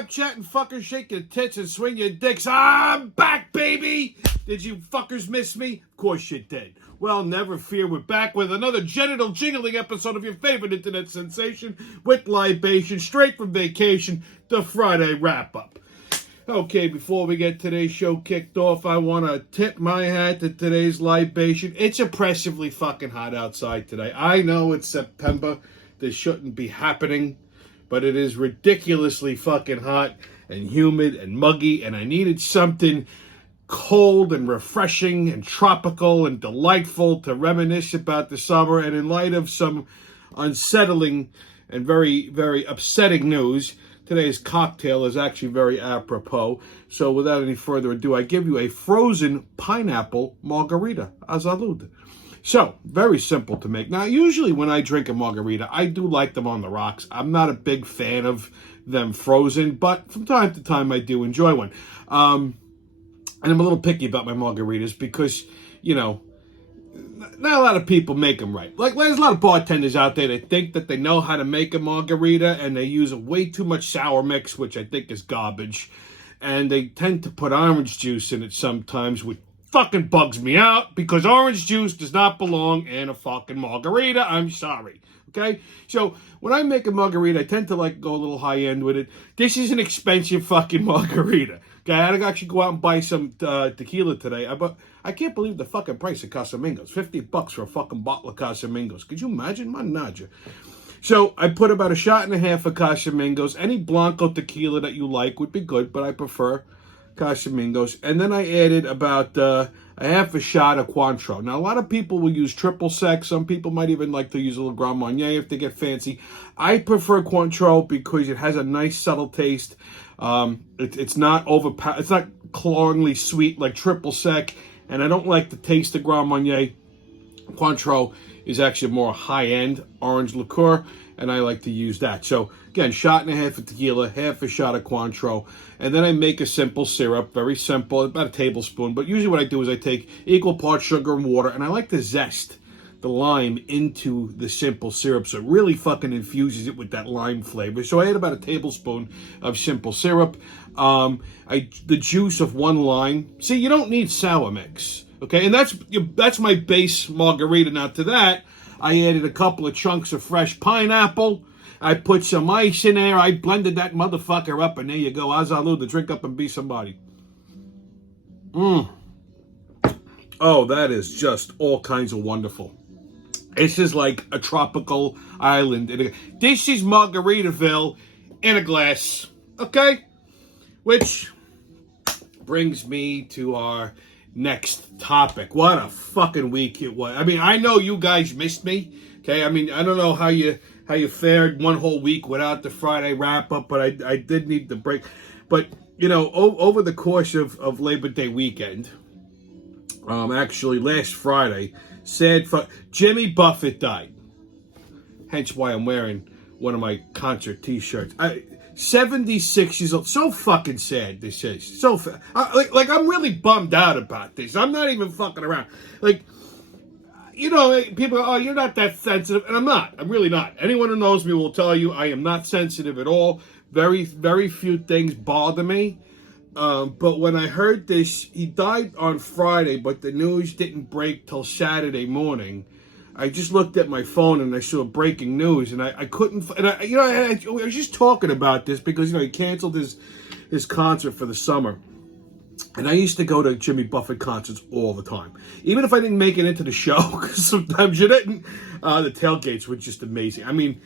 Snapchat and fucking shake your tits and swing your dicks. I'm back, baby! Did you fuckers miss me? Of course you did. Well, never fear, we're back with another genital jingling episode of your favorite internet sensation with libation, straight from vacation, the Friday wrap-up. Okay, before we get today's show kicked off, I want to tip my hat to today's libation. It's oppressively fucking hot outside today. I know it's September. This shouldn't be happening, but it is ridiculously fucking hot and humid and muggy, and I needed something cold and refreshing and tropical and delightful to reminisce about the summer. And in light of some unsettling and very, very upsetting news, today's cocktail is actually very apropos. So without any further ado, I give you a frozen pineapple margarita. A salud. So, very simple to make. Now, usually when I drink a margarita, I do like them on the rocks. I'm not a big fan of them frozen, but from time to time I do enjoy one. And I'm a little picky about my margaritas because, you know, not a lot of people make them right. Like, there's a lot of bartenders out there that think that they know how to make a margarita, and they use a way too much sour mix, which I think is garbage. And they tend to put orange juice in it sometimes, which fucking bugs me out, because orange juice does not belong in a fucking margarita. I'm sorry. Okay? So, when I make a margarita, I tend to go a little high-end with it. This is an expensive fucking margarita. Okay, I had to actually go out and buy some tequila today. I can't believe the fucking price of Casamigos. $50 for a fucking bottle of Casamigos. Could you imagine? Manaja. So, I put about a shot and a half of Casamigos. Any Blanco tequila that you like would be good, but I prefer Casamigos. And then I added about a half a shot of Cointreau. Now, a lot of people will use triple sec. Some people might even like to use a little Grand Marnier if they get fancy. I prefer Cointreau because it has a nice subtle taste. It's not it's not cloyingly sweet like triple sec, and I don't like the taste of Grand Marnier. Cointreau is actually more high-end orange liqueur, and I like to use that. So, again, shot and a half of tequila, half a shot of Cointreau, and then I make a simple syrup, very simple, about a tablespoon. But usually what I do is I take equal parts sugar and water, and I like to zest the lime into the simple syrup, so it really fucking infuses it with that lime flavor. So I add about a tablespoon of simple syrup, the juice of one lime. See, you don't need sour mix, okay? And that's my base margarita. Now to that, I added a couple of chunks of fresh pineapple. I put some ice in there. I blended that motherfucker up, and there you go. Azalud, to drink up and be somebody. Oh, that is just all kinds of wonderful. This is like a tropical island. This is Margaritaville in a glass, okay? Which brings me to our next topic. What a fucking week it was. I mean, I know you guys missed me, okay? I mean, I don't know how you fared one whole week without the Friday wrap-up, but I did need the break. But, you know, over the course of Labor Day weekend, actually last Friday, Jimmy Buffett died. Hence why I'm wearing one of my concert t-shirts. 76 years old. So fucking sad this is. So I'm really bummed out about this. I'm not even fucking around. You know, people go, oh, you're not that sensitive. And I'm not. I'm really not. Anyone who knows me will tell you I am not sensitive at all. Very, very few things bother me. But when I heard this, he died on Friday, but the news didn't break till Saturday morning. I just looked at my phone and I saw breaking news, and I couldn't. And I was just talking about this because he canceled his concert for the summer. And I used to go to Jimmy Buffett concerts all the time, even if I didn't make it into the show, because sometimes you didn't. The tailgates were just amazing. I mean,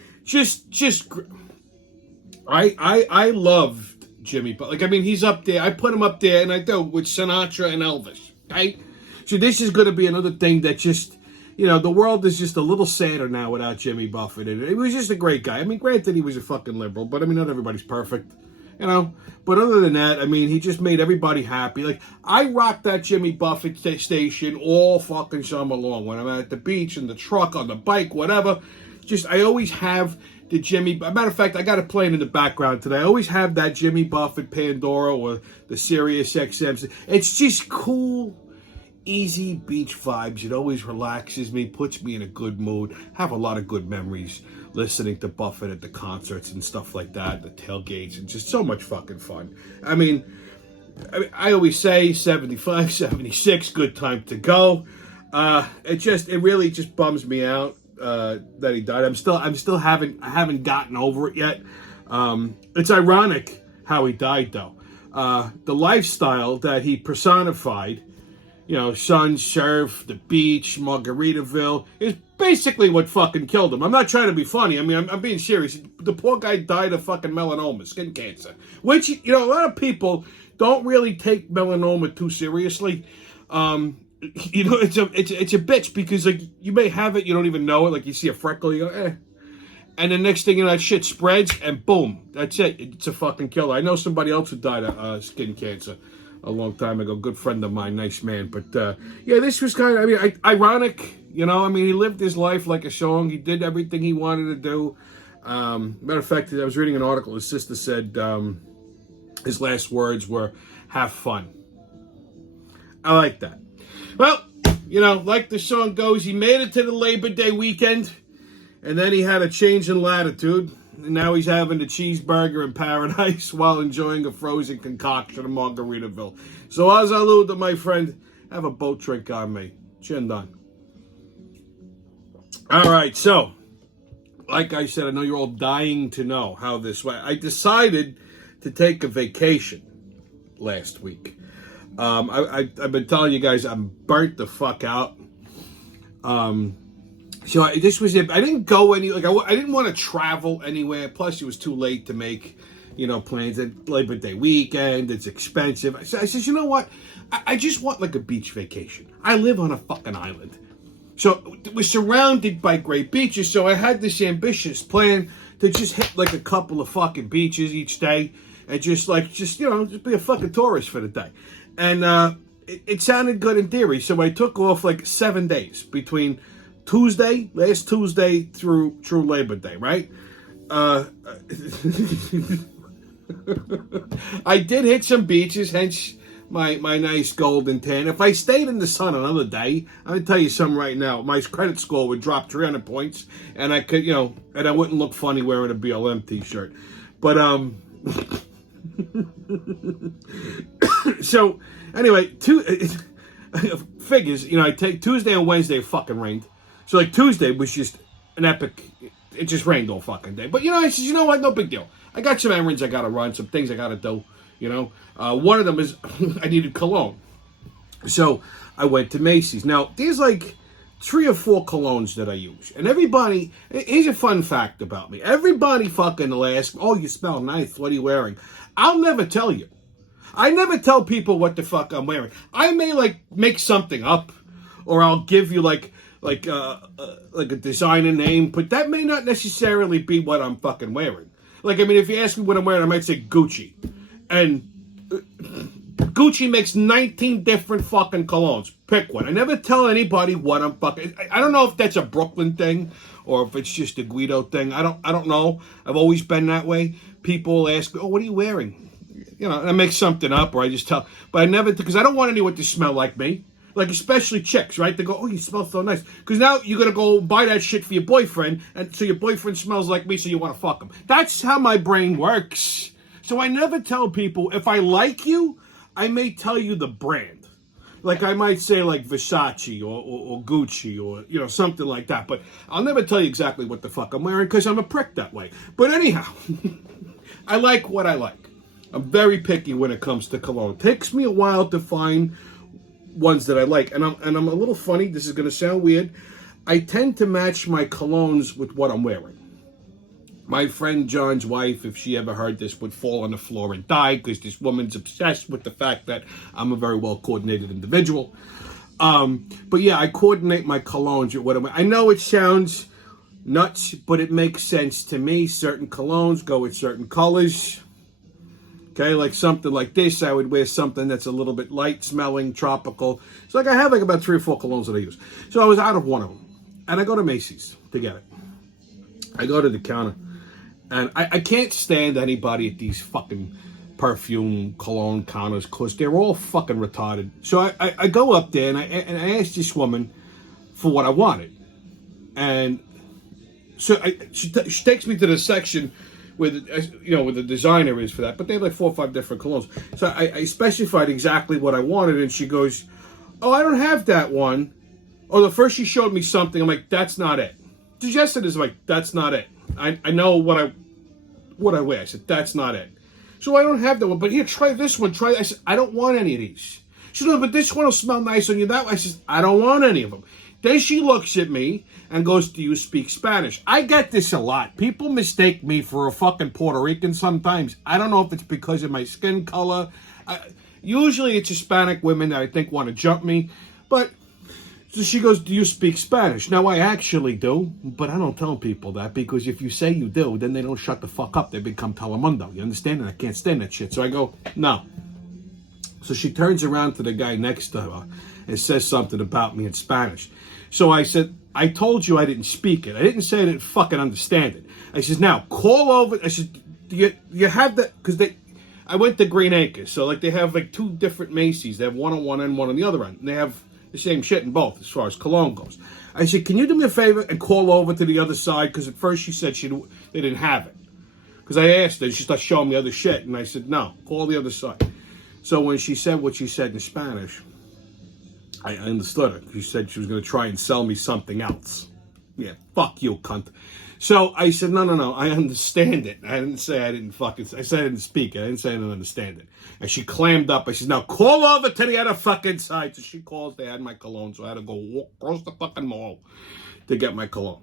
I loved Jimmy, but he's up there. I put him up there, and I do with Sinatra and Elvis. Right? So this is going to be another thing that just, the world is just a little sadder now without Jimmy Buffett. And he was just a great guy. I mean, granted, he was a fucking liberal, but not everybody's perfect, But other than that, he just made everybody happy. I rock that Jimmy Buffett station all fucking summer long when I'm at the beach, in the truck, on the bike, whatever. I always have the Jimmy. Matter of fact, I got it playing in the background today. I always have that Jimmy Buffett Pandora or the Sirius XM. It's just cool, easy beach vibes. It always relaxes me, puts me in a good mood. Have a lot of good memories listening to Buffett at the concerts and stuff like that, the tailgates, and just so much fucking fun. I mean, I always say 75, 76, good time to go. It really just bums me out that he died. I haven't gotten over it yet. It's ironic how he died though. The lifestyle that he personified, sun, surf, the beach, Margaritaville, is basically what fucking killed him. I'm not trying to be funny. I mean, I'm being serious. The poor guy died of fucking melanoma, skin cancer, which, a lot of people don't really take melanoma too seriously. It's a bitch because, like, you may have it, you don't even know it. Like, you see a freckle, you go, eh. And the next thing you know, that shit spreads, and boom, that's it. It's a fucking killer. I know somebody else who died of skin cancer a long time ago. Good friend of mine, nice man. But, this was kind of, ironic. He lived his life like a song. He did everything he wanted to do. Matter of fact, I was reading an article. His sister said his last words were, "Have fun." I like that. Well, like the song goes, he made it to the Labor Day weekend, and then he had a change in latitude, and now he's having a cheeseburger in paradise while enjoying a frozen concoction in Margaritaville. So as I alluded to my friend, have a boat drink on me. Chin down. All right, so, like I said, I know you're all dying to know how this went. I decided to take a vacation last week. I've been telling you guys I'm burnt the fuck out. This was it. I didn't go I didn't want to travel anywhere. Plus, it was too late to make, plans. At Labor Day weekend, it's expensive. I said, you know what? I just want like a beach vacation. I live on a fucking island. So we're surrounded by great beaches. So I had this ambitious plan to just hit like a couple of fucking beaches each day and just be a fucking tourist for the day. And it sounded good in theory. So I took off like 7 days between last Tuesday through Labor Day, right? I did hit some beaches, hence my nice golden tan. If I stayed in the sun another day, I'm gonna tell you something right now. My credit score would drop 300 points, and I could, and I wouldn't look funny wearing a BLM t-shirt. But so anyway, figures. I take Tuesday and Wednesday. It fucking rained. So like Tuesday was just an epic. It just rained all fucking day. But I said, you know what? No big deal. I got some errands I gotta run, some things I gotta do. One of them is I needed cologne. So I went to Macy's. Now, there's like 3 or 4 colognes that I use. And everybody, here's a fun fact about me. Everybody fucking will ask, oh, you smell nice. What are you wearing? I'll never tell you. I never tell people what the fuck I'm wearing. I may make something up, or I'll give you like a designer name, but that may not necessarily be what I'm fucking wearing. If you ask me what I'm wearing, I might say Gucci. And Gucci makes 19 different fucking colognes. Pick one. I never tell anybody what I'm fucking. I don't know if that's a Brooklyn thing or if it's just a Guido thing. I don't know. I've always been that way. People ask me, oh, what are you wearing? And I make something up, or I just tell. But I never, because I don't want anyone to smell like me. Especially chicks, right? They go, oh, you smell so nice. Because now you're going to go buy that shit for your boyfriend, and so your boyfriend smells like me, so you want to fuck him. That's how my brain works. So I never tell people, if I like you, I may tell you the brand. I might say Versace or Gucci or something like that. But I'll never tell you exactly what the fuck I'm wearing because I'm a prick that way. But anyhow, I like what I like. I'm very picky when it comes to cologne. It takes me a while to find ones that I like. And I'm a little funny. This is going to sound weird. I tend to match my colognes with what I'm wearing. My friend John's wife, if she ever heard this, would fall on the floor and die because this woman's obsessed with the fact that I'm a very well-coordinated individual. But yeah, I coordinate my colognes with what I'm wearing. I know it sounds nuts, but it makes sense to me. Certain colognes go with certain colors. Okay, something like this, I would wear something that's a little bit light-smelling, tropical. So I have about 3 or 4 colognes that I use. So I was out of one of them. And I go to Macy's to get it. I go to the counter. And I can't stand anybody at these fucking perfume cologne counters because they're all fucking retarded. So I go up there and I asked this woman for what I wanted. And So she takes me to the section where where the designer is for that, but they have like 4 or 5 different colognes. So I specified exactly what I wanted, and she goes, "Oh, I don't have that one." Or the first she showed me something, I'm like, "That's not it." Just yesterday, I'm like, "That's not it." I know what I wear. I said, "That's not it." So I don't have that one, but here, try this one. Try. I said, "I don't want any of these." She goes, "But this one will smell nice on you." That way, I said, "I don't want any of them." Then she looks at me and goes, "Do you speak Spanish?" I get this a lot. People mistake me for a fucking Puerto Rican sometimes. I don't know if it's because of my skin color. Usually it's Hispanic women that I think want to jump me. But so she goes, "Do you speak Spanish?" Now, I actually do, but I don't tell people that because if you say you do, then they don't shut the fuck up. They become Telemundo. You understand? And I can't stand that shit. So I go, "No." So she turns around to the guy next to her and says something about me in Spanish. So I said, "I told you I didn't speak it. I didn't say I didn't fucking understand it." I said, "Now, call over." I said, do you have that?" Because I went to Green Acres. So, like, they have, like, 2 different Macy's. They have one on one end, one on the other end. And they have the same shit in both as far as cologne goes. I said, "Can you do me a favor and call over to the other side?" Because at first she said they didn't have it. Because I asked her, she started showing me other shit. And I said, "No, call the other side." So when she said what she said in Spanish, I understood her. She said she was going to try and sell me something else. Yeah, fuck you, cunt. So I said, no, I understand it. I didn't say I didn't fucking... I said I didn't speak it. I didn't say I didn't understand it. And she clammed up. I said, "Now call over to the other fucking side." So she calls. They had my cologne. So I had to go walk across the fucking mall to get my cologne.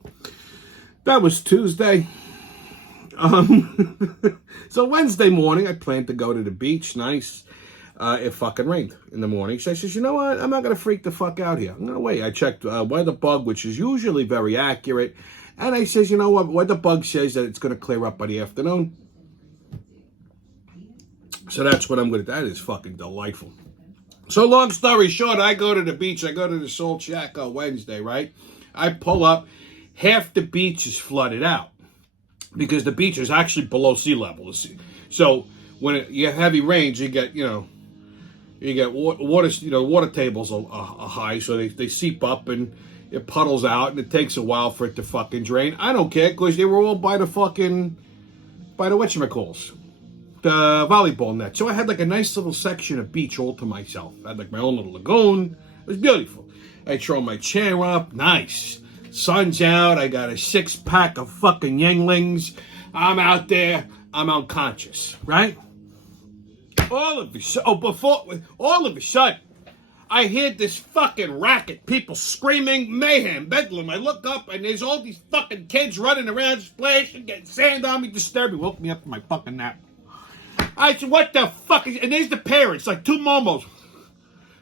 That was Tuesday. So Wednesday morning, I planned to go to the beach. Nice. It fucking rained in the morning. So I says, "You know what? I'm not going to freak the fuck out here. I'm going to wait." I checked Weather Bug, which is usually very accurate. And I says, "You know what? Weather Bug says that it's going to clear up by the afternoon." So that's what I'm going to do. That is fucking delightful. So long story short, I go to the beach. I go to the Salt Shack on Wednesday, right? I pull up. Half the beach is flooded out because the beach is actually below sea level. So when you have heavy rains, you get, water, water tables are high, so they seep up and it puddles out, and it takes a while for it to fucking drain. I don't care, because they were all by the whatchamacalls, the volleyball net. So I had like a nice little section of beach all to myself. I had like my own little lagoon. It was beautiful. I throw my chair up, nice. Sun's out, I got a 6-pack of fucking Yinglings. I'm out there, I'm unconscious, right? All of a sudden, I hear this fucking racket, people screaming, mayhem, bedlam. I look up and there's all these fucking kids running around, splashing, getting sand on me, disturbing. Woke me up from my fucking nap. I said, "What the fuck is?" And there's the parents, like 2 momos,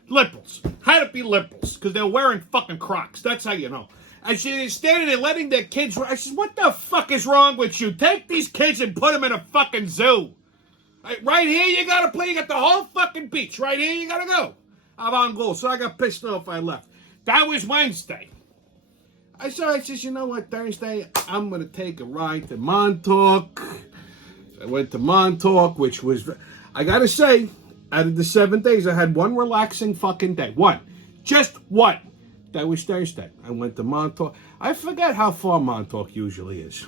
lipples. Had to be lipples because they're wearing fucking Crocs. That's how you know. And she's standing there letting their kids. I said, "What the fuck is wrong with you? Take these kids and put them in a fucking zoo. Right here, you gotta play. You got the whole fucking beach. Right here, you gotta go." I'm on goal. So I got pissed off. I left. That was Wednesday. I says, "You know what? Thursday, I'm gonna take a ride to Montauk." I went to Montauk, which was, I gotta say, out of the 7 days, I had one relaxing fucking day. One. Just one. That was Thursday. I went to Montauk. I forget how far Montauk usually is.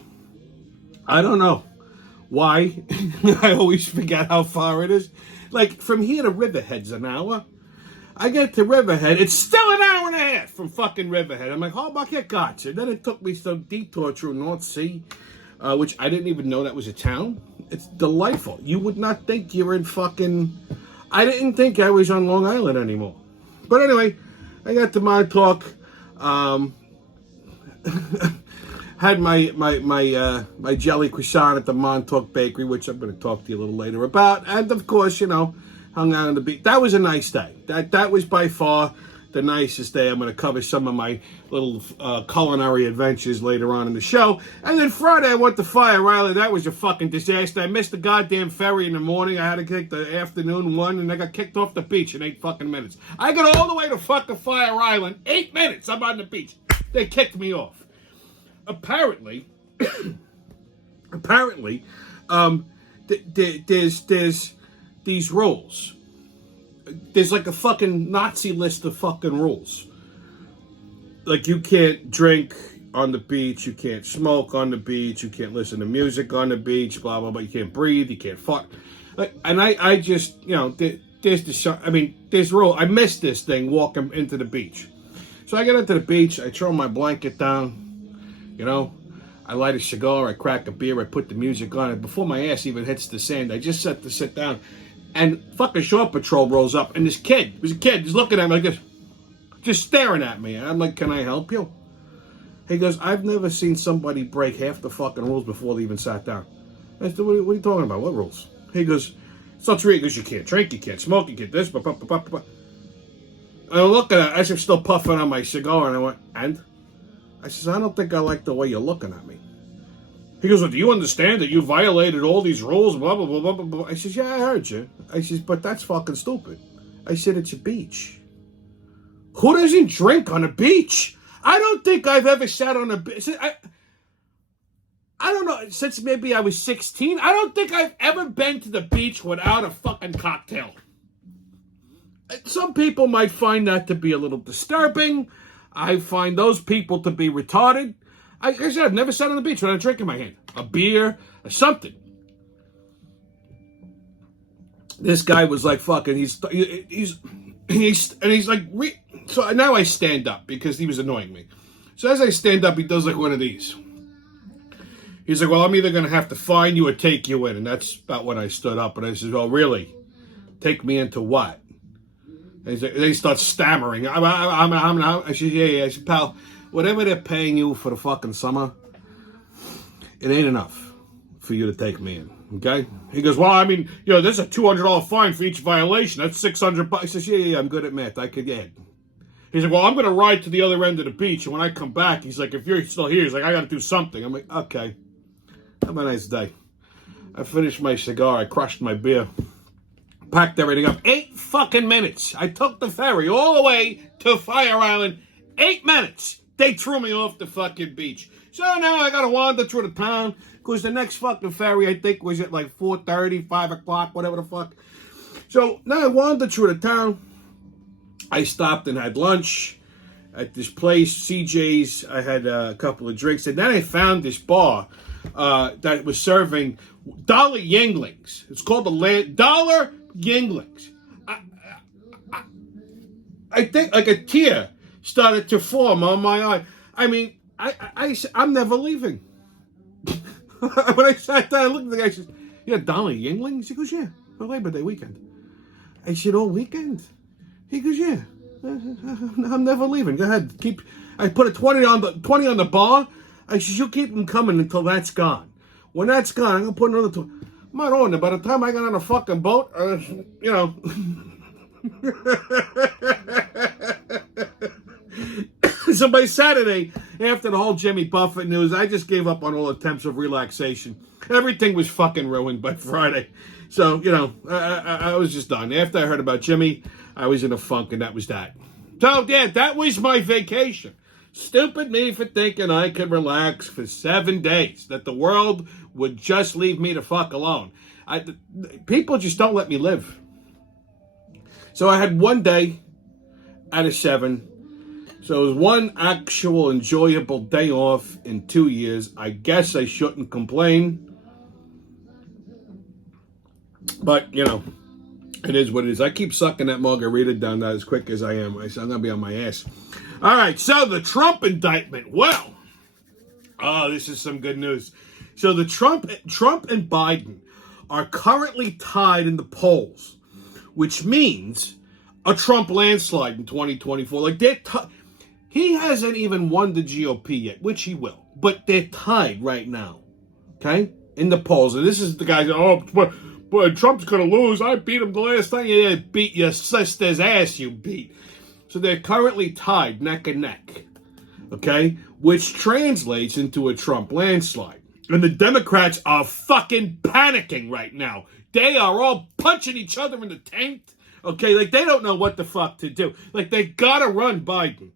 I don't know why. I always forget how far it is. Like, from here to Riverhead's an hour. I get to Riverhead. It's still an hour and a half from fucking Riverhead. I'm like, "Oh, I gotcha." Then it took me some detour through North Sea, which I didn't even know that was a town. It's delightful. You would not think you're in fucking... I didn't think I was on Long Island anymore. But anyway, I got to Montauk. Had my jelly croissant at the Montauk Bakery, which I'm going to talk to you a little later about. And, of course, hung out on the beach. That was a nice day. That was by far the nicest day. I'm going to cover some of my little culinary adventures later on in the show. And then Friday, I went to Fire Island. That was a fucking disaster. I missed the goddamn ferry in the morning. I had to take the afternoon one, and I got kicked off the beach in 8 fucking minutes. I got all the way to fucking Fire Island. 8 minutes, I'm on the beach. They kicked me off. Apparently, there's these rules. There's like a fucking Nazi list of fucking rules. Like, you can't drink on the beach. You can't smoke on the beach. You can't listen to music on the beach. Blah blah blah. You can't breathe. You can't fuck. And I just, there's rule. I missed this thing walking into the beach. So I get into the beach. I throw my blanket down. I light a cigar. I crack a beer. I put the music on. And before my ass even hits the sand, I just set to sit down. And fucking Shore Patrol rolls up. And this kid, he was a kid, he's looking at me like this, just staring at me. And I'm like, can I help you? He goes, I've never seen somebody break half the fucking rules before they even sat down. I said, what are you talking about? What rules? He goes, it's not true. He goes, you can't drink, you can't smoke, you can't this, And I'm looking at it, I'm still puffing on my cigar, and I went, and? I says, I don't think I like the way you're looking at me. He goes, well, do you understand that you violated all these rules, blah, blah, blah, blah, blah, blah. I says, yeah, I heard you. I says, but that's fucking stupid. I said, it's a beach. Who doesn't drink on a beach? I don't think I've ever sat on a beach. I don't know, since maybe I was 16, I don't think I've ever been to the beach without a fucking cocktail. Some people might find that to be a little disturbing. I find those people to be retarded. Like I said, I've never sat on the beach with a drink in my hand. A beer, or something. This guy was like fucking, he's like, so now I stand up because he was annoying me. So as I stand up, he does like one of these. He's like, well, I'm either going to have to fine you or take you in. And that's about when I stood up. And I said, well, really? Take me into what? And he starts stammering. I said, yeah. I said, pal, whatever they're paying you for the fucking summer, it ain't enough for you to take me in. Okay? He goes, well, there's a $200 fine for each violation. That's $600. I says, yeah, I'm good at math. I could get it. He's like, well, I'm going to ride to the other end of the beach. And when I come back, he's like, if you're still here, he's like, I got to do something. I'm like, okay. Have a nice day. I finished my cigar. I crushed my beer. Packed everything up. 8 fucking minutes. I took the ferry all the way to Fire Island. 8 minutes. They threw me off the fucking beach. So now I got to wander through the town. Because the next fucking ferry, I think, was at like 4:30, 5 o'clock, whatever the fuck. So now I wandered through the town. I stopped and had lunch at this place, CJ's. I had a couple of drinks. And then I found this bar that was serving dollar Yinglings. It's called the Dollar Yinglings. I think like a tear started to form on my eye. I'm never leaving. When I sat down, I looked at the guy, I said, yeah, dollar Yinglings? He goes, yeah, for Labor Day weekend. I said, all weekend? He goes, yeah, I'm never leaving. Go ahead, I put a 20 on the bar. I said, you keep them coming until that's gone. When that's gone, I'm going to put another 20. I'm not on there. By the time I got on a fucking boat, So by Saturday, after the whole Jimmy Buffett news, I just gave up on all attempts of relaxation. Everything was fucking ruined by Friday. So, I was just done. After I heard about Jimmy, I was in a funk, and that was that. So, yeah, that was my vacation. Stupid me for thinking I could relax for 7 days, that the world would just leave me the fuck alone. People just don't let me live. So I had 1 day out of 7. So it was one actual enjoyable day off in 2 years. I guess I shouldn't complain. But, it is what it is. I keep sucking that margarita down that as quick as I am. I'm going to be on my ass. All right, so the Trump indictment. Well, this is some good news. So the Trump and Biden are currently tied in the polls, which means a Trump landslide in 2024. Like he hasn't even won the GOP yet, which he will, but they're tied right now. Okay, in the polls, and this is the guy. But Trump's gonna lose. I beat him the last time. Yeah, beat your sister's ass. You beat. So they're currently tied neck and neck. Okay, which translates into a Trump landslide. And the Democrats are fucking panicking right now. They are all punching each other in the taint. Okay, like they don't know what the fuck to do. Like they gotta run Biden.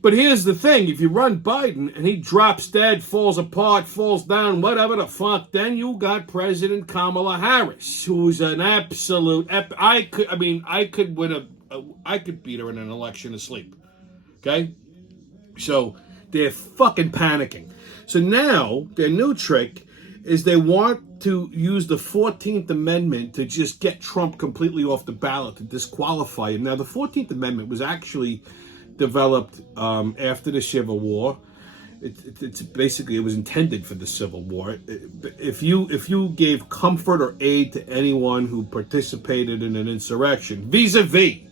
But here's the thing. If you run Biden and he drops dead, falls apart, falls down, whatever the fuck, then you got President Kamala Harris, who's an absolute... I could beat her in an election asleep. Okay? So They're fucking panicking. So now, their new trick is they want to use the 14th Amendment to just get Trump completely off the ballot, to disqualify him. Now, the 14th Amendment was actually developed after the Civil War. It's basically, it was intended for the Civil War. If you gave comfort or aid to anyone who participated in an insurrection, vis-a-vis,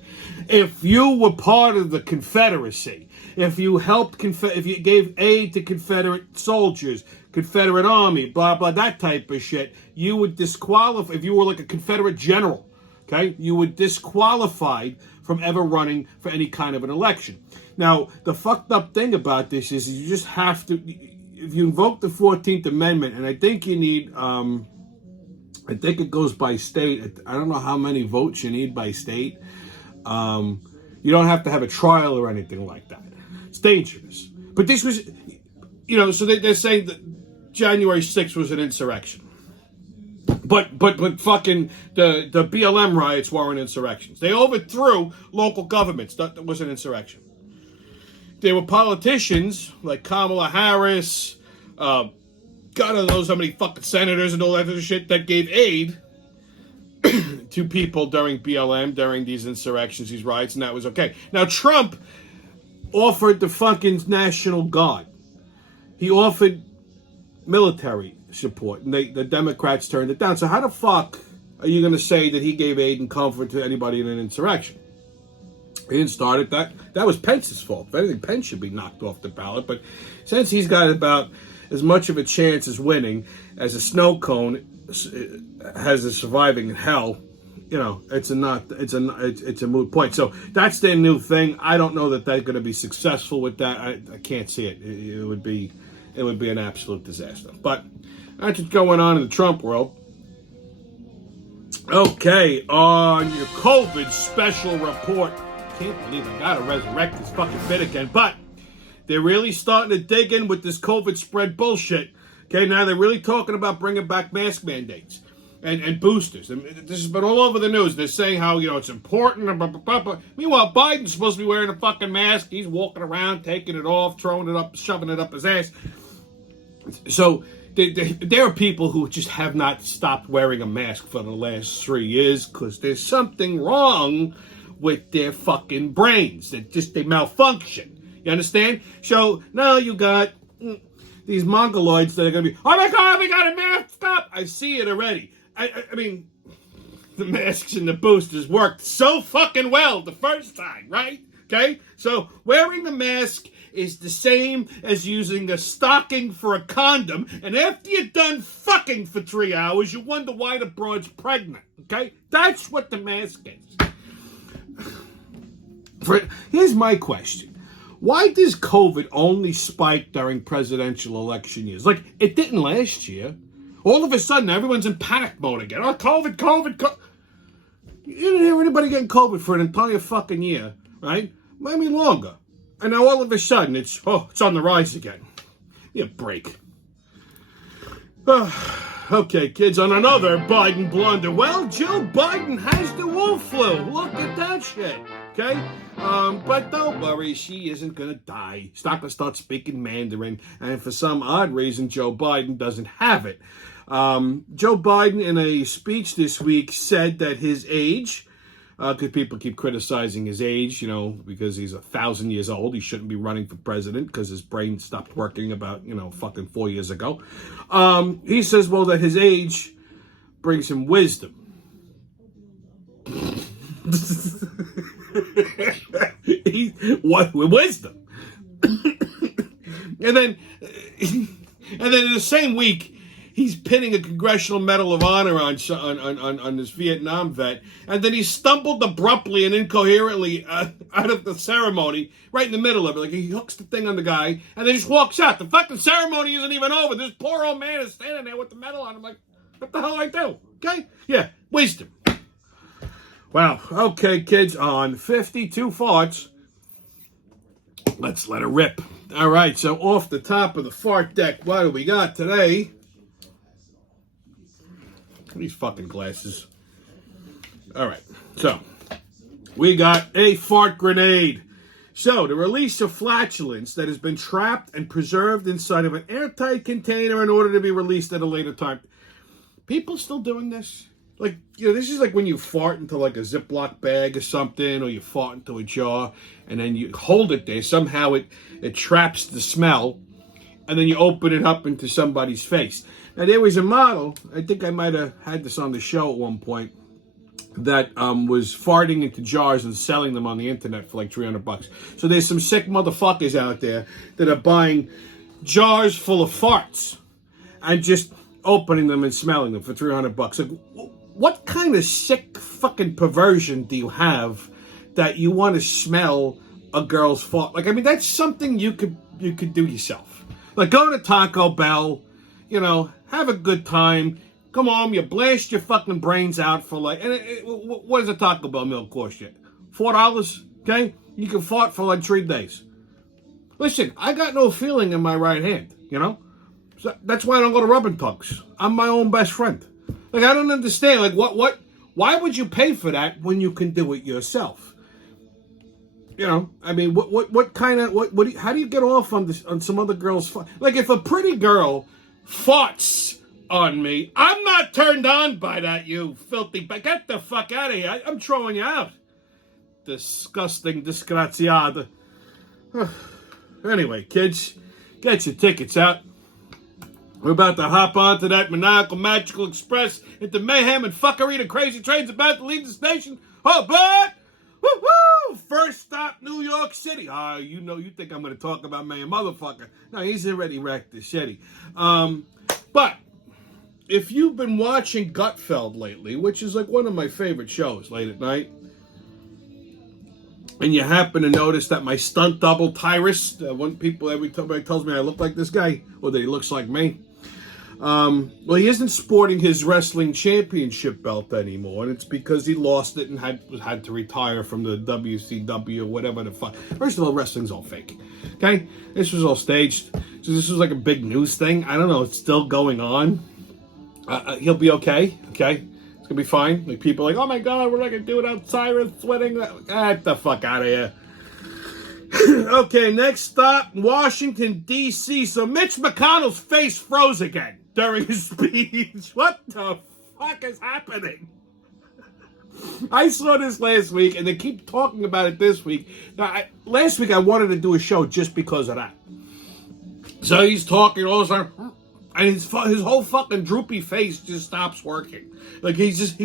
if you were part of the Confederacy, if you helped, if you gave aid to Confederate soldiers, Confederate Army, blah, blah, that type of shit, you would disqualify, if you were like a Confederate general, okay, you were disqualified from ever running for any kind of an election. Now, the fucked up thing about this is you just have to, if you invoke the 14th Amendment, and I think you need, I think it goes by state. I don't know how many votes you need by state. You don't have to have a trial or anything like that. It's dangerous. But this was, so they're saying that January 6th was an insurrection. But fucking the BLM riots weren't insurrections. They overthrew local governments. That was an insurrection. There were politicians like Kamala Harris, God knows how many fucking senators and all that other shit that gave aid to people during BLM, during these insurrections, these riots, and that was okay. Now, Trump offered the fucking National Guard. He offered military support, and the Democrats turned it down. So how the fuck are you going to say that he gave aid and comfort to anybody in an insurrection? He didn't start it. That was Pence's fault. If anything, Pence should be knocked off the ballot. But since he's got about as much of a chance as winning as a snow cone has of surviving in hell, it's a moot point. So that's their new thing. I don't know that they're going to be successful with that. I can't see it. It would be an absolute disaster. But that's what's going on in the Trump world. Okay, on your COVID special report. Can't believe I gotta resurrect this fucking bit again, but they're really starting to dig in with this COVID spread bullshit. Okay, now they're really talking about bringing back mask mandates and boosters. And this has been all over the news. They're saying how, it's important. Blah, blah, blah, blah. Meanwhile, Biden's supposed to be wearing a fucking mask. He's walking around, taking it off, throwing it up, shoving it up his ass. So there are people who just have not stopped wearing a mask for the last 3 years because there's something wrong with their fucking brains. They malfunction. You understand? So now you got these mongoloids that are going to be, oh my God, we got a mask, stop. I see it already. I mean, the masks and the boosters worked so fucking well the first time, right? Okay? So wearing a mask is the same as using a stocking for a condom, and after you're done fucking for 3 hours, you wonder why the broad's pregnant, okay? That's what the mask is. Here's my question. Why does COVID only spike during presidential election years? Like, it didn't last year. All of a sudden, everyone's in panic mode again. Oh, COVID. You didn't hear anybody getting COVID for an entire fucking year, right? Maybe longer. And now all of a sudden, it's on the rise again. Give me a break. Okay, kids, on another Biden blunder. Well, Joe Biden has the wolf flu. Look at that shit. Okay? But don't worry, she isn't going to die. She's not going to start speaking Mandarin. And for some odd reason, Joe Biden doesn't have it. Joe Biden, in a speech this week, said that his age, because people keep criticizing his age, because he's 1,000 years old. He shouldn't be running for president because his brain stopped working about, fucking 4 years ago. He says, well, that his age brings him wisdom. What wisdom? and then in the same week, he's pinning a Congressional Medal of Honor on this Vietnam vet, and then he stumbled abruptly and incoherently out of the ceremony, right in the middle of it. Like, he hooks the thing on the guy, and then just walks out. The fucking ceremony isn't even over. This poor old man is standing there with the medal on him like, what the hell do I do? Okay? Yeah, wisdom. Wow. Okay, kids, on 52 farts, let's let it rip. All right, so off the top of the fart deck, what do we got today? These fucking glasses. All right, so we got a fart grenade. So, the release of flatulence that has been trapped and preserved inside of an airtight container in order to be released at a later time. People still doing this? Like, this is like when you fart into like a Ziploc bag or something, or you fart into a jar, and then you hold it there. Somehow it traps the smell, and then you open it up into somebody's face. Now, there was a model, I think I might have had this on the show at one point, that was farting into jars and selling them on the internet for like $300. So there's some sick motherfuckers out there that are buying jars full of farts and just opening them and smelling them for $300. Like, what kind of sick fucking perversion do you have that you want to smell a girl's fart? Like, I mean, that's something you could do yourself. Like, go to Taco Bell, have a good time. Come on, you blast your fucking brains out for like, and what does a Taco Bell meal cost you? $4, okay? You can fart for like 3 days. Listen, I got no feeling in my right hand, So that's why I don't go to rub and tugs. I'm my own best friend. Like, I don't understand. Like, why would you pay for that when you can do it yourself? I mean, how do you get off on some other girl's fart? Like, if a pretty girl farts on me, I'm not turned on by that, you filthy, but get the fuck out of here. I'm throwing you out. Disgusting disgraziata. Anyway, kids, get your tickets out. We're about to hop onto that maniacal magical express into mayhem and fuckery. The crazy train's about to leave the station. Oh, but woo-hoo! First stop, New York City. You think I'm going to talk about Mayor Motherfucker. No, he's already wrecked the shitty. But if you've been watching Gutfeld lately, which is like one of my favorite shows late at night, and you happen to notice that my stunt double Tyrus, everybody tells me I look like this guy, or that he looks like me. Well, he isn't sporting his wrestling championship belt anymore, and it's because he lost it and had to retire from the WCW or whatever the fuck. First of all, wrestling's all fake. Okay? This was all staged. So this was like a big news thing. I don't know. It's still going on. He'll be okay. Okay? It's gonna be fine. Like, people are like, oh my god, we're not gonna do it outside, we're sweating. Get the fuck out of here. Okay, next stop, Washington, D.C. So Mitch McConnell's face froze again during his speech. What the fuck is happening? I saw this last week, and they keep talking about it this week. Now, last week I wanted to do a show just because of that. So he's talking all the time, and his whole fucking droopy face just stops working. Like, he just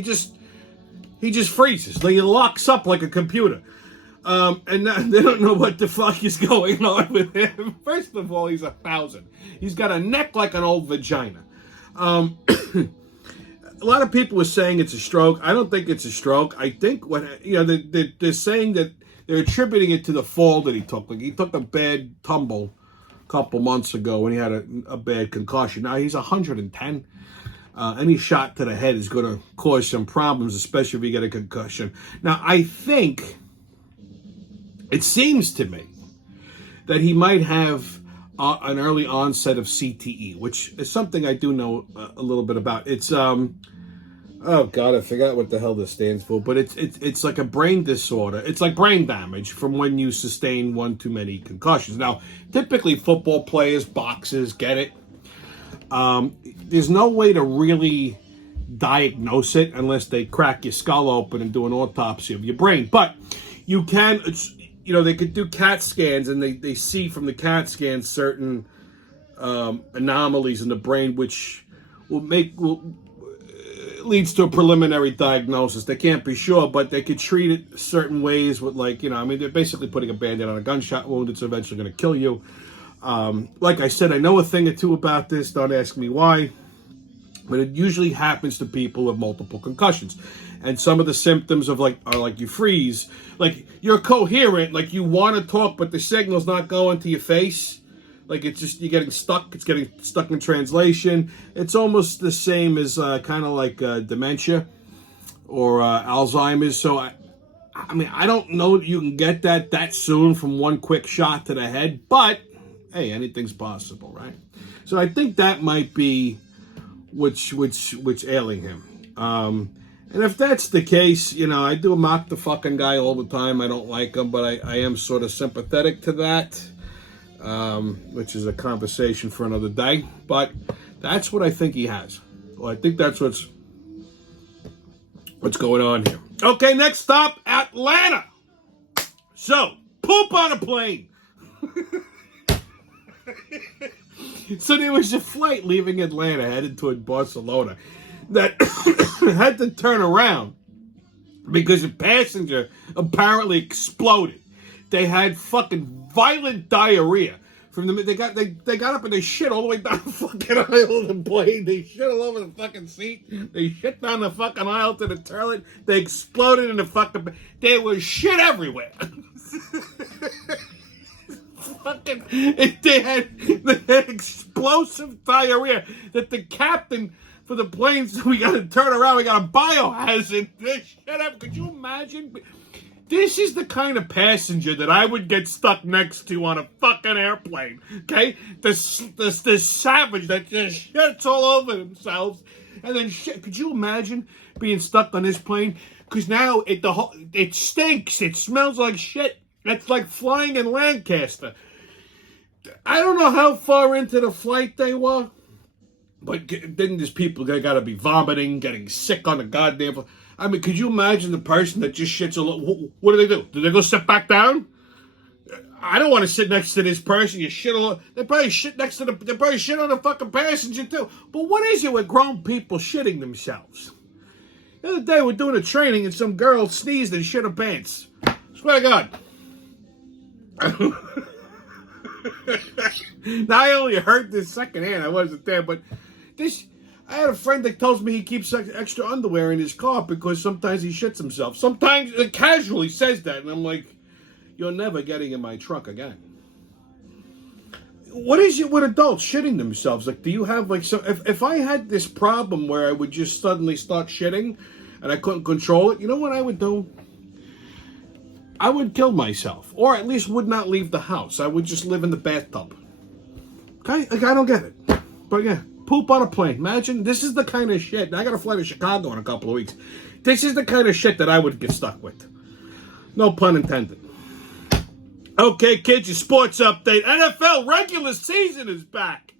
freezes. Like, he locks up like a computer. And they don't know what the fuck is going on with him. First of all, he's 1,000. He's got a neck like an old vagina. A lot of people are saying it's a stroke. I don't think it's a stroke. I think they're saying that they're attributing it to the fall that he took. Like, he took a bad tumble a couple months ago when he had a bad concussion. Now he's 110. Any shot to the head is going to cause some problems, especially if you get a concussion. Now, I think, it seems to me, that he might have an early onset of CTE, which is something I do know a little bit about. It's, oh God, I forgot what the hell this stands for, but it's like a brain disorder. It's like brain damage from when you sustain one too many concussions. Now, typically football players, boxers get it. There's no way to really diagnose it unless they crack your skull open and do an autopsy of your brain. But you can, they could do CAT scans, and they see from the CAT scans certain anomalies in the brain, which leads to a preliminary diagnosis. They can't be sure, but they could treat it certain ways with, they're basically putting a Band-Aid on a gunshot wound. It's eventually going to kill you. Like I said, I know a thing or two about this. Don't ask me why. But it usually happens to people with multiple concussions. And some of the symptoms are like you freeze. Like, you're coherent, like you want to talk, but the signal's not going to your face. Like, it's just, you're getting stuck. It's getting stuck in translation. It's almost the same as kind of like dementia or Alzheimer's. So, I mean, I don't know that you can get that soon from one quick shot to the head, but hey, anything's possible, right? So I think that might be which ailing him. And if that's the case, I do mock the fucking guy all the time. I don't like him, but I am sort of sympathetic to that, which is a conversation for another day. But that's what I think he has. Well, I think that's what's going on here. Okay, next stop, Atlanta. So, poop on a plane. So there was a flight leaving Atlanta headed toward Barcelona that had to turn around because a passenger apparently exploded. They had fucking violent diarrhea. They got up and they shit all the way down the fucking aisle of the plane. They shit all over the fucking seat. They shit down the fucking aisle to the toilet. They exploded in the fucking... There was shit everywhere. They had explosive diarrhea that the captain for the plane said, we got to turn around. We got a biohazard. This shit up. Could you imagine? This is the kind of passenger that I would get stuck next to on a fucking airplane, okay? This savage that just shits all over themselves. And then shit. Could you imagine being stuck on this plane? Because now it stinks. It smells like shit. It's like flying in Lancaster. I don't know how far into the flight they were, but then there's people that got to be vomiting, getting sick on the goddamn flight. I mean, could you imagine the person that just shits a lot? What do? Do they go sit back down? I don't want to sit next to this person. You shit a lot. They probably shit next to they probably shit on the fucking passenger too. But what is it with grown people shitting themselves? The other day we're doing a training and some girl sneezed and shit her pants. Swear to God. Now I only heard this secondhand. I wasn't there, but I had a friend that tells me he keeps extra underwear in his car because sometimes he shits himself. Sometimes it casually says that, and I'm like, you're never getting in my trunk again. What is it with adults shitting themselves? Like, do you have if I had this problem where I would just suddenly start shitting and I couldn't control it, you know what I would do? I would kill myself, or at least would not leave the house. I would just live in the bathtub. Okay? Like, I don't get it. But yeah, poop on a plane. Imagine, this is the kind of shit. I got to fly to Chicago in a couple of weeks. This is the kind of shit that I would get stuck with. No pun intended. Okay, kids, your sports update. NFL regular season is back.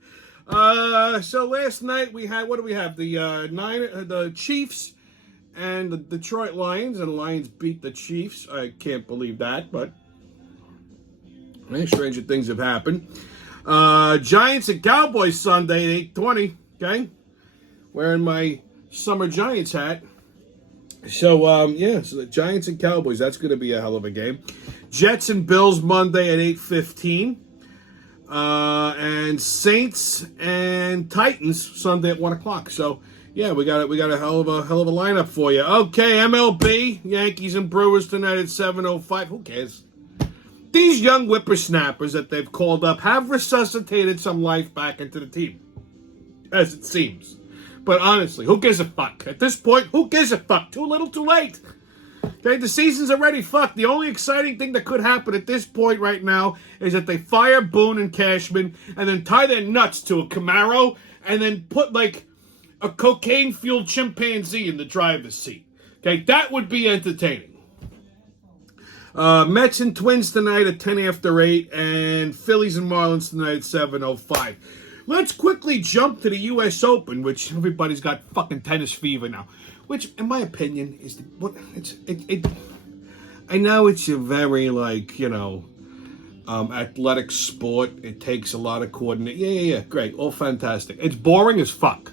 So last night we had, what do we have? The Chiefs and the Detroit Lions, and the Lions beat the Chiefs. I can't believe that, but stranger things have happened. Giants and Cowboys Sunday at 8:20, okay? Wearing my summer Giants hat. So, so the Giants and Cowboys, that's going to be a hell of a game. Jets and Bills Monday at 8:15. And Saints and Titans Sunday at 1 o'clock. So, yeah, we got a hell of a lineup for you. Okay, MLB, Yankees and Brewers tonight at 7:05. Who cares? These young whippersnappers that they've called up have resuscitated some life back into the team, as it seems. But honestly, who gives a fuck? At this point, who gives a fuck? Too little, too late. Okay, the season's already fucked. The only exciting thing that could happen at this point right now is that they fire Boone and Cashman and then tie their nuts to a Camaro and then put like a cocaine-fueled chimpanzee in the driver's seat. Okay, that would be entertaining. Mets and Twins tonight at 10 after 8, and Phillies and Marlins tonight at 7:05. Let's quickly jump to the U.S. Open, which everybody's got fucking tennis fever now. Which, in my opinion, is I know it's a very athletic sport. It takes a lot of coordination. Yeah, great, all fantastic. It's boring as fuck.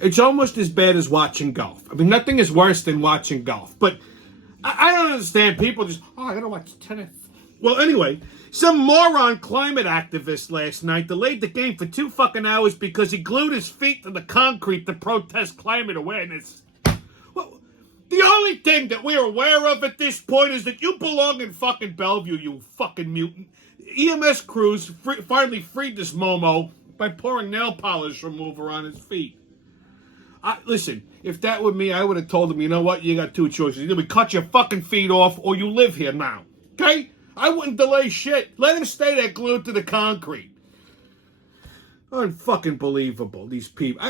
It's almost as bad as watching golf. I mean, nothing is worse than watching golf. But I don't understand. People just, I gotta watch tennis. Well, anyway, some moron climate activist last night delayed the game for 2 fucking hours because he glued his feet to the concrete to protest climate awareness. Well, the only thing that we're aware of at this point is that you belong in fucking Bellevue, you fucking mutant. EMS crews finally freed this Momo by pouring nail polish remover on his feet. Listen, if that were me, I would have told him, you know what, you got 2 choices. Either we cut your fucking feet off or you live here now. Okay? I wouldn't delay shit. Let him stay there glued to the concrete. Unfucking believable, these people.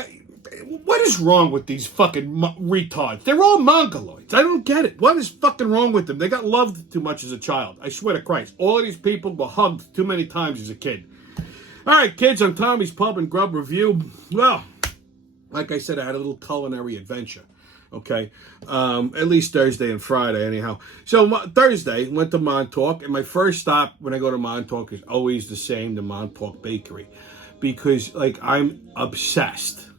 What is wrong with these fucking retards? They're all mongoloids. I don't get it. What is fucking wrong with them? They got loved too much as a child. I swear to Christ. All of these people were hugged too many times as a kid. All right, kids, on Tommy's Pub and Grub Review. Well, like I said, I had a little culinary adventure. Okay, at least Thursday and Friday, anyhow. So Thursday, went to Montauk, and my first stop when I go to Montauk is always the same, the Montauk Bakery. Because, like, I'm obsessed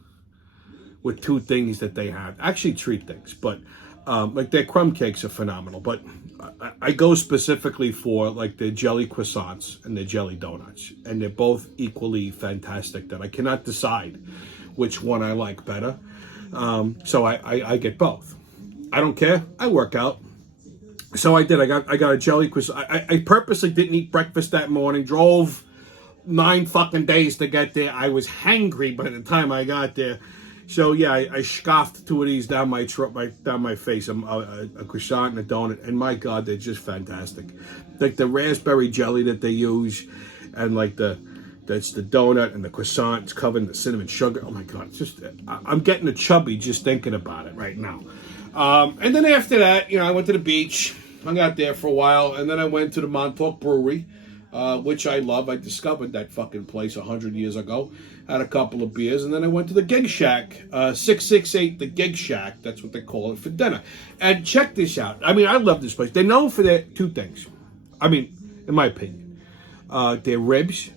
with two things that they have. Actually, three things, but, like, their crumb cakes are phenomenal. But I go specifically for, like, the jelly croissants and the jelly donuts. And they're both equally fantastic that I cannot decide which one I like better. So I get both. I don't care. I work out. So I did. I got a jelly croissant. I purposely didn't eat breakfast that morning. Drove 9 fucking days to get there. I was hangry by the time I got there. So yeah, I scoffed 2 of these down my face. A croissant and a donut, and my God, they're just fantastic. Like the raspberry jelly that they use, and like that's the donut and the croissant. It's covered in the cinnamon sugar. Oh my God, it's just I'm getting a chubby just thinking about it right now. And then after that, I went to the beach, hung out there for a while, and then I went to the Montauk Brewery, which I love. I discovered that fucking place 100 years ago. Had a couple of beers, and then I went to the Gig Shack, 668 the Gig Shack, that's what they call it, for dinner. And check this out. I mean, I love this place. They're known for their two things. I mean, in my opinion. Their ribs.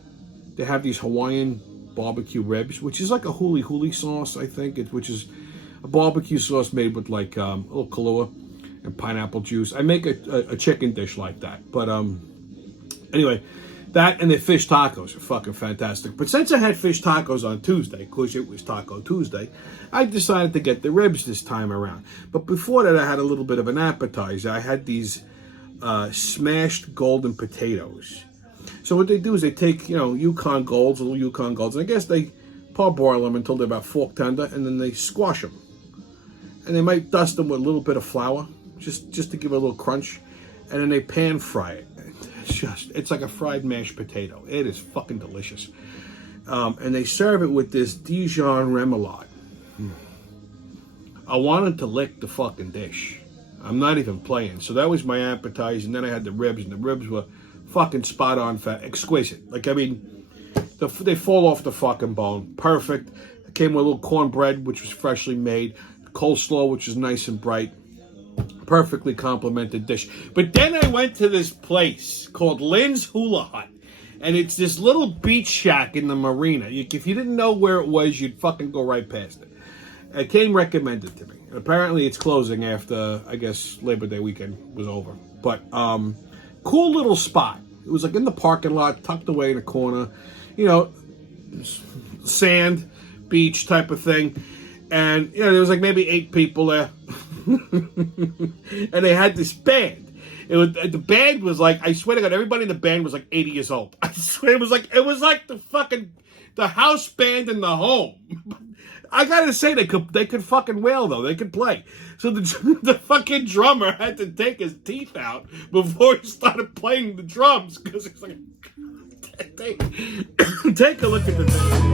They have these Hawaiian barbecue ribs, which is like a huli sauce, I think, which is a barbecue sauce made with like a little Kahlua and pineapple juice. I make a chicken dish like that. But anyway, that and the fish tacos are fucking fantastic. But since I had fish tacos on Tuesday, because it was Taco Tuesday, I decided to get the ribs this time around. But before that, I had a little bit of an appetizer. I had these smashed golden potatoes. So what they do is they take, Yukon Golds, little Yukon Golds, and I guess they parboil them until they're about fork tender, and then they squash them. And they might dust them with a little bit of flour, just to give it a little crunch, and then they pan fry it. It's like a fried mashed potato. It is fucking delicious. And they serve it with this Dijon remoulade. I wanted to lick the fucking dish. I'm not even playing. So that was my appetizer, and then I had the ribs, and the ribs were fucking spot on, exquisite. Like, I mean, they fall off the fucking bone. Perfect. It came with a little cornbread, which was freshly made. Coleslaw, which is nice and bright. Perfectly complimented dish. But then I went to this place called Lynn's Hula Hut. And it's this little beach shack in the marina. If you didn't know where it was, you'd fucking go right past it. It came recommended to me. And apparently it's closing after, I guess, Labor Day weekend was over. But, cool little spot. It was like in the parking lot, tucked away in a corner. Sand, beach type of thing. And, there was like maybe 8 people there. And they had this band. The band was like, I swear to God, everybody in the band was like 80 years old. I swear it was like the house band in the home. I gotta say, they could fucking wail though. They could play. So the fucking drummer had to take his teeth out before he started playing the drums, because he's like, take a look at the video.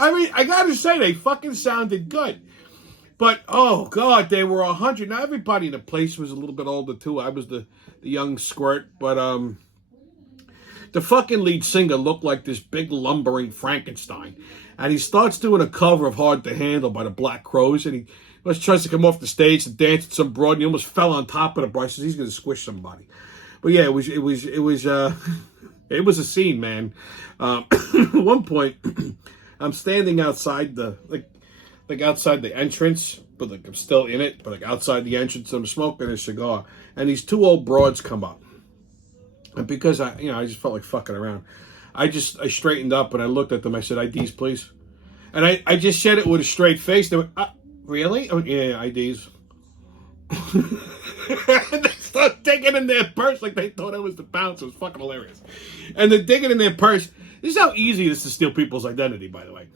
I mean, I gotta say, they fucking sounded good. But, oh, God, they were 100. Now, everybody in the place was a little bit older, too. I was the young squirt. But, the fucking lead singer looked like this big lumbering Frankenstein. And he starts doing a cover of Hard to Handle by the Black Crowes. And he tries to come off the stage and dance with some broad. And he almost fell on top of the bar. He says he's going to squish somebody. But, yeah, it was it was a scene, man. At one point, I'm standing outside like outside the entrance, but like I'm still in it, but like outside the entrance, I'm smoking a cigar, and these 2 old broads come up. And because I just felt like fucking around, I straightened up and I looked at them. I said, IDs, please. And I just said it with a straight face. They went, really? Oh, yeah, IDs. And they start digging in their purse like they thought I was the bouncer. It was fucking hilarious. And they're digging in their purse. This is how easy it is to steal people's identity, by the way.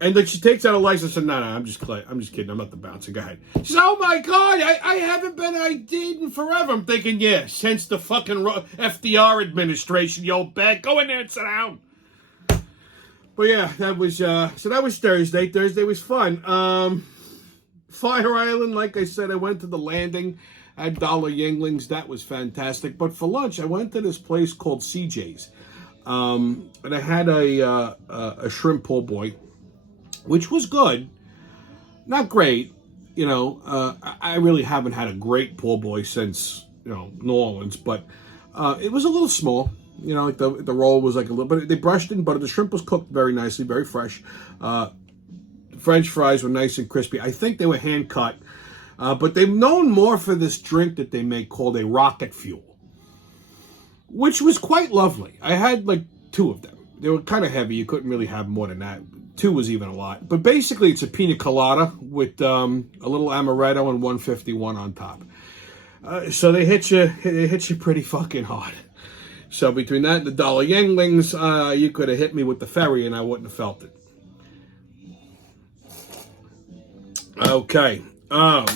And then she takes out a license and no, I'm just kidding. I'm not the bouncer. Go ahead. She says, oh my God, I haven't been ID'd in forever. I'm thinking, yeah, since the fucking FDR administration, you old bag. Go in there and sit down. But yeah, that was Thursday. Thursday was fun. Fire Island, like I said, I went to the landing at Dollar Yinglings. That was fantastic. But for lunch, I went to this place called CJ's. And I had a shrimp po' boy, which was good. Not great. You know, I really haven't had a great po' boy since, New Orleans. But it was a little small. You know, like the roll was like a little, but they brushed in butter. The shrimp was cooked very nicely, very fresh. French fries were nice and crispy. I think they were hand cut, but they're known more for this drink that they make called a rocket fuel, which was quite lovely. I had like 2 of them. They were kind of heavy. You couldn't really have more than that. 2 was even a lot. But basically, it's a pina colada with a little amaretto and 151 on top. So they hit you pretty fucking hard. So between that and the Dollar Yinglings, you could have hit me with the ferry and I wouldn't have felt it. Okay. On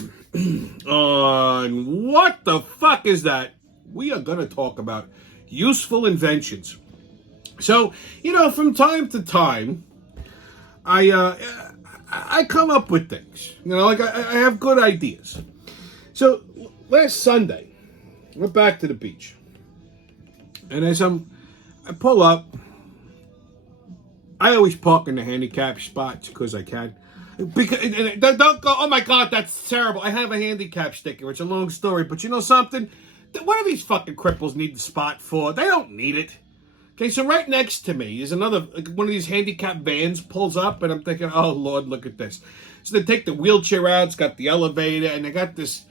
what the fuck is that? We are going to talk about useful inventions. So, from time to time, I come up with things. Like I have good ideas. So last Sunday, I went back to the beach. And as I pull up, I always park in the handicap spots because I can. Don't go, oh my God, that's terrible. I have a handicap sticker. It's a long story, but you know something? What do these fucking cripples need the spot for? They don't need it. Okay, so right next to me is another, one of these handicap vans pulls up, and I'm thinking, oh Lord, look at this. So they take the wheelchair out, it's got the elevator, and they got this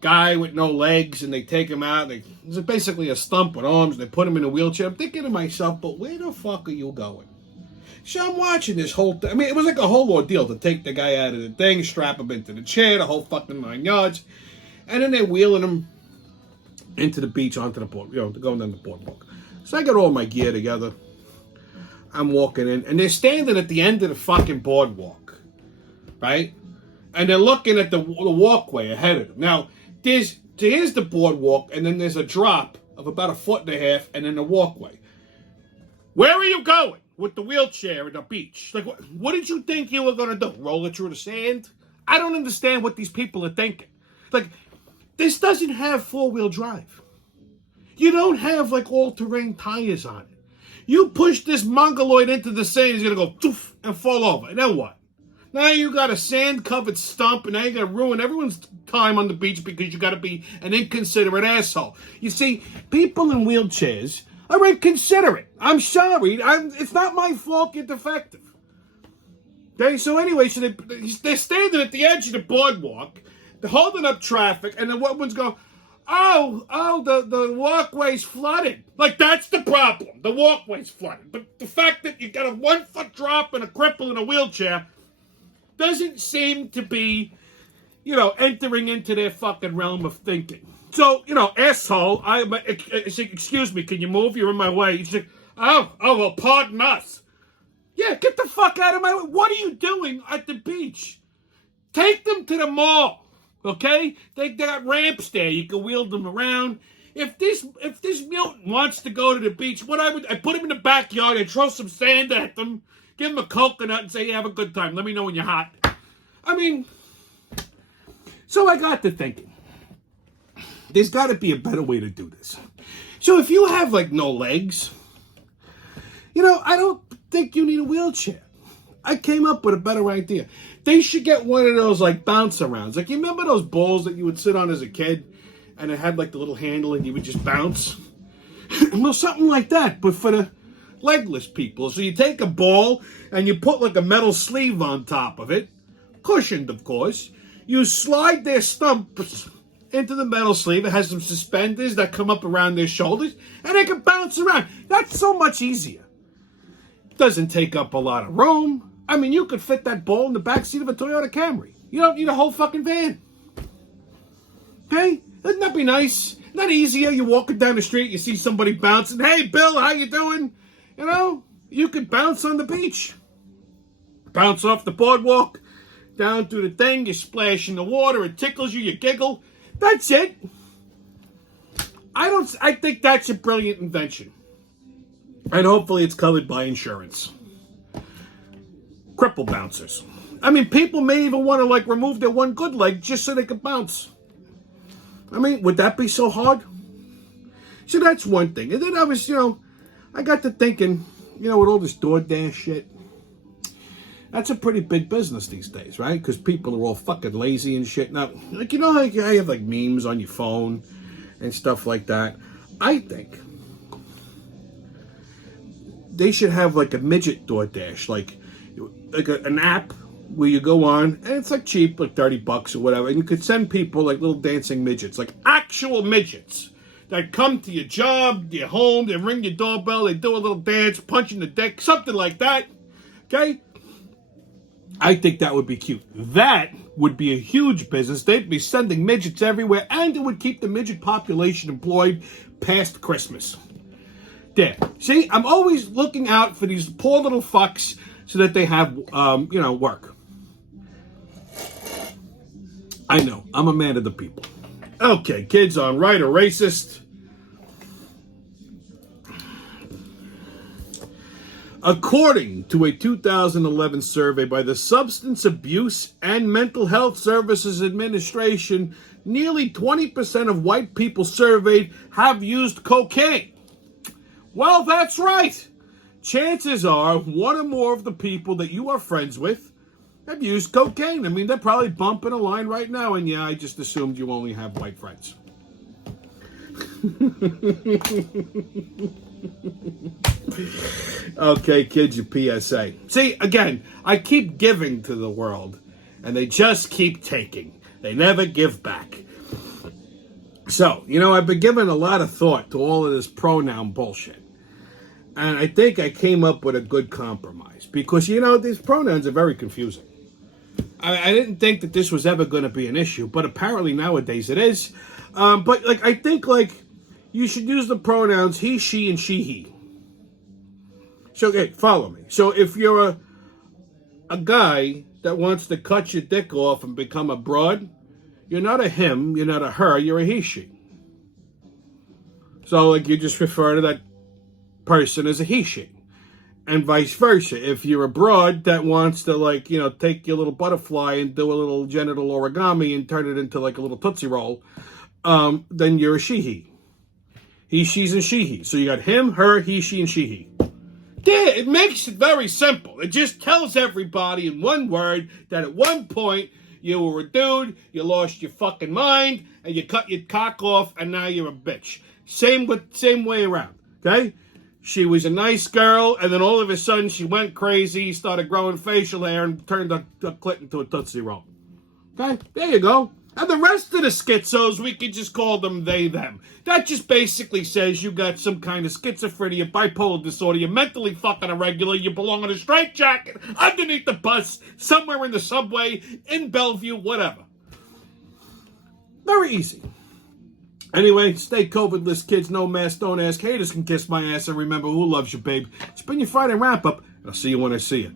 guy with no legs, and they take him out. It's basically a stump with arms, and they put him in a wheelchair. I'm thinking to myself, but where the fuck are you going? So I'm watching this whole thing. I mean, it was like a whole ordeal to take the guy out of the thing, strap him into the chair, the whole fucking 9 yards. And then they're wheeling him into the beach, onto the board, going down the boardwalk. So I got all my gear together. I'm walking in, and they're standing at the end of the fucking boardwalk, right? And they're looking at the walkway ahead of them. Now, here's the boardwalk, and then there's a drop of about 1.5 feet, and then the walkway. Where are you going with the wheelchair at the beach? Like, what did you think you were going to do? Roll it through the sand? I don't understand what these people are thinking. Like, this doesn't have 4-wheel drive. You don't have, like, all-terrain tires on it. You push this mongoloid into the sand, he's going to go poof and fall over. And then what? Now you got a sand-covered stump, and now you got to ruin everyone's time on the beach because you got to be an inconsiderate asshole. You see, people in wheelchairs are inconsiderate. I'm sorry. It's not my fault you're defective. Okay, so anyway, so they're standing at the edge of the boardwalk, they're holding up traffic, and then one's going, the walkway's flooded. Like, that's the problem. The walkway's flooded. But the fact that you got a 1-foot drop and a cripple in a wheelchair doesn't seem to be, entering into their fucking realm of thinking. So, asshole, excuse me, can you move? You're in my way. He's like, well, pardon us. Yeah, get the fuck out of my way. What are you doing at the beach? Take them to the mall, okay? They got ramps there. You can wheel them around. If this mutant wants to go to the beach, I put him in the backyard and throw some sand at them, give him a coconut and say, have a good time. Let me know when you're hot. I mean, so I got to thinking, there's got to be a better way to do this. So if you have, like, no legs, I don't think you need a wheelchair. I came up with a better idea. They should get one of those, like, bounce arounds. Like, you remember those balls that you would sit on as a kid, and it had, like, the little handle, and you would just bounce? Well, something like that, but for the legless people. So you take a ball, and you put, like, a metal sleeve on top of it, cushioned, of course. You slide their stumps into the metal sleeve. It has some suspenders that come up around their shoulders, and they can bounce around. That's so much easier. Doesn't take up a lot of room. I mean, you could fit that ball in the backseat of a Toyota Camry. You don't need a whole fucking van. Okay? Wouldn't that be nice? Not easier. You're walking down the street, you see somebody bouncing. Hey, Bill, how you doing? You know, you could bounce on the beach. Bounce off the boardwalk, down through the thing, you splash in the water, it tickles you, you giggle. That's it. I think that's a brilliant invention. And hopefully it's covered by insurance. Cripple bouncers. I mean, people may even want to, like, remove their one good leg just so they could bounce. I mean, would that be so hard? So that's one thing. And then I was, I got to thinking, with all this DoorDash shit, that's a pretty big business these days, right? Because people are all fucking lazy and shit. Now, like, like I have, like, memes on your phone and stuff like that. I think they should have, like, a midget DoorDash, like an app where you go on, and it's, like, cheap, like $30 or whatever, and you could send people, like, little dancing midgets, like actual midgets that come to your job, your home, they ring your doorbell, they do a little dance, punching the deck, something like that, okay? I think that would be cute. That would be a huge business. They'd be sending midgets everywhere, and it would keep the midget population employed past Christmas. There. See, I'm always looking out for these poor little fucks so that they have, work. I know. I'm a man of the people. Okay, kids on right or racist. According to a 2011 survey by the Substance Abuse and Mental Health Services Administration, nearly 20% of white people surveyed have used cocaine. Well, that's right. Chances are one or more of the people that you are friends with have used cocaine. I mean, they're probably bumping a line right now, and yeah, I just assumed you only have white friends. Okay, kids, your PSA. See, again, I keep giving to the world, and they just keep taking. They never give back. So, I've been giving a lot of thought to all of this pronoun bullshit. And I think I came up with a good compromise. Because, these pronouns are very confusing. I didn't think that this was ever going to be an issue, but apparently nowadays it is. But, I think, you should use the pronouns he, she, and she, he. So, okay, follow me. So, if you're a guy that wants to cut your dick off and become a broad, you're not a him, you're not a her, you're a he, she. So, you just refer to that person as a he, she. And vice versa. If you're a broad that wants to, take your little butterfly and do a little genital origami and turn it into, a little Tootsie Roll, then you're a she, he. He, she's, and she, he. So you got him, her, he, she, and she, he. Yeah, it makes it very simple. It just tells everybody in one word that at one point you were a dude, you lost your fucking mind, and you cut your cock off, and now you're a bitch. Same way around, okay? She was a nice girl, and then all of a sudden she went crazy, started growing facial hair, and turned a clit into a Tootsie Roll. Okay? There you go. And the rest of the schizos, we could just call them they, them. That just basically says you got some kind of schizophrenia, bipolar disorder, you're mentally fucking irregular, you belong in a straitjacket, underneath the bus, somewhere in the subway, in Bellevue, whatever. Very easy. Anyway, stay COVID-less, kids. No mask, don't ask. Haters can kiss my ass. And remember, who loves you, babe? It's been your Friday wrap-up, and I'll see you when I see you.